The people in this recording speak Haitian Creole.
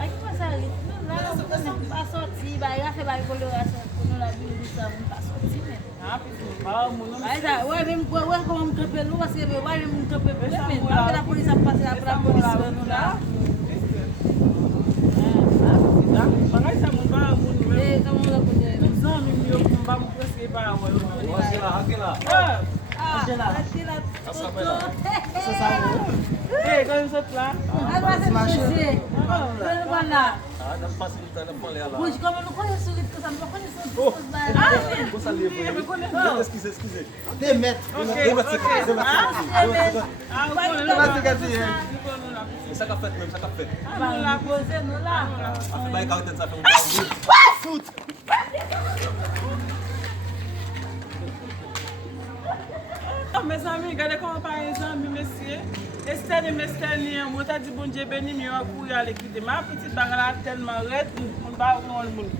Aqui passa ali. Não, pas sorti, vai faire la coloration pour nous la vie ça, on pas sorti même. Ah, puis Vai dar, ouais même ouais comme camper nous parce que ouais même camper même. Après la police a passé après la police nous là. pareil ça mon pas mon Eh, comment on va continuer? nous en mieux pour pas me presser par ouais. Eh, quand vous êtes là, Agora você vai dizer. Não vai lá. Não facilita, não pode lá. Pois como eu não conheço o que não conheço o Você livre. Excusez. Des mètres. ok. Ça qu'a fait même, ça qu'a fait. Vai lá, você não lá. Après, bah, quand ça fait un foot. Mes amis, regardez comment par exemple, messieurs, Esther et Mestelle, moi t'as dit bon Dieu béni, mais on a couru à l'équipe de ma petite bagarre tellement raide, on va voir le monde.